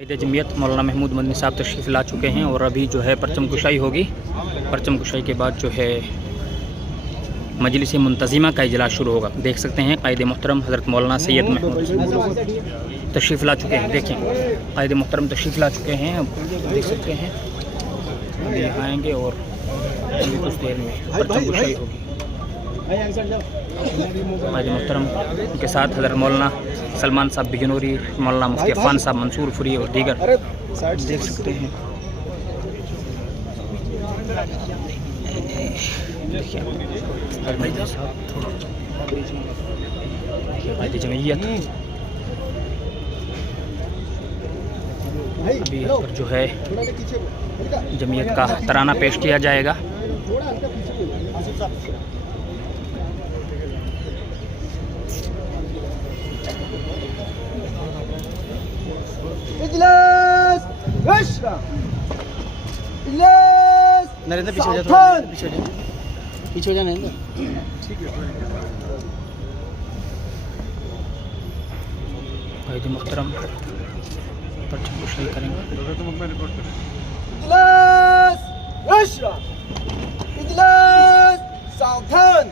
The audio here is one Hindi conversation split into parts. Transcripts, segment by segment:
जमीयत मौलाना महमूद मदनी साहब तशरीफ़ ला चुके हैं और अभी जो है परचम कुशाई होगी। परचम कुशाई के बाद जो है मजलिस मुंतज़िमा का इजलास शुरू होगा। देख सकते हैं कायद मोहतरम हज़रत मौलाना सैयद महमूद तशरीफ़ ला चुके हैं। देखें कायद मोहतरम तशरीफ़ ला चुके हैं, अब देख सकते हैं अभी आएँगे और अभी कुछ देर में परचम कुशाई होगी। कायद मोहतरम के साथ हज़रत मौलाना सलमान साहब बिजनौरी, मौलाना मुफ्ती अफ़ान साहब मंसूर फुरी और दीगर देख सकते हैं। देखिए जमीयत अभी पर जो है जमीयत का तराना पेश किया जाएगा। नरेंद्र पीछे हो जा, पीछे हो जा नरेंद्र। ठीक है कायद मोहतरम परचम कुशाई करेंगे। सावधान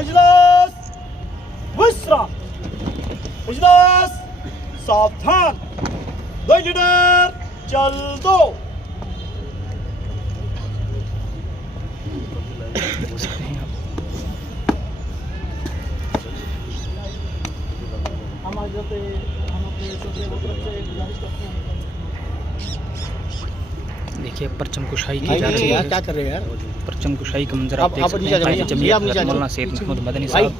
इजलास विश्रा, इजलास सावधान, दो लीडर चल दो। देखिए परचम कुशाई की जा रही है। क्या कर रहे हैं यार? परचम कुशाई का मंजर आप देख सकते हैं। कायद जमीयत मौलाना सैयद महमूद मदनी साहब,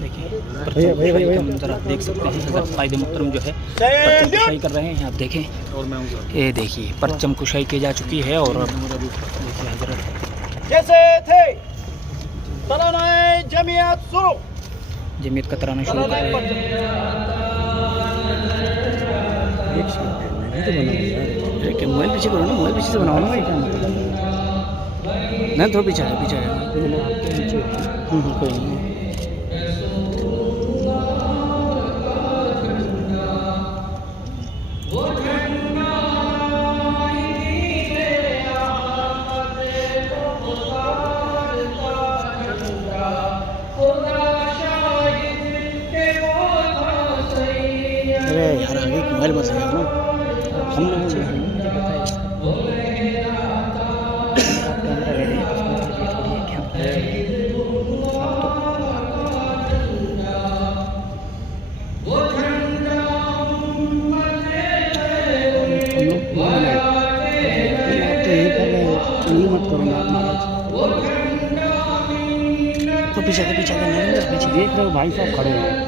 देखिए परचम कुशाई का मंजर आप देख सकते हैं। हज़रत कायद मोहतरम जो है परचम कुशाई कर रहे हैं, आप देखें। ये देखिए परचम कुशाई की जा चुकी है और देखिए हज़रत जैसे थे तराना जमीयत शुरू, जमीयत का तराना शुरू कर रहे हैं। मोबाइल पीछे करो ना, मोबाइल पीछे से बनाओ ना भाई। नहीं थोड़ा पीछे है, पीछे है। कोई नहीं। अरे यार आगे मोबाइल बस है ना, हम लोग तो पीछे नरेंद्र पीछे देख रहे हो भाई साहब खड़े हैं।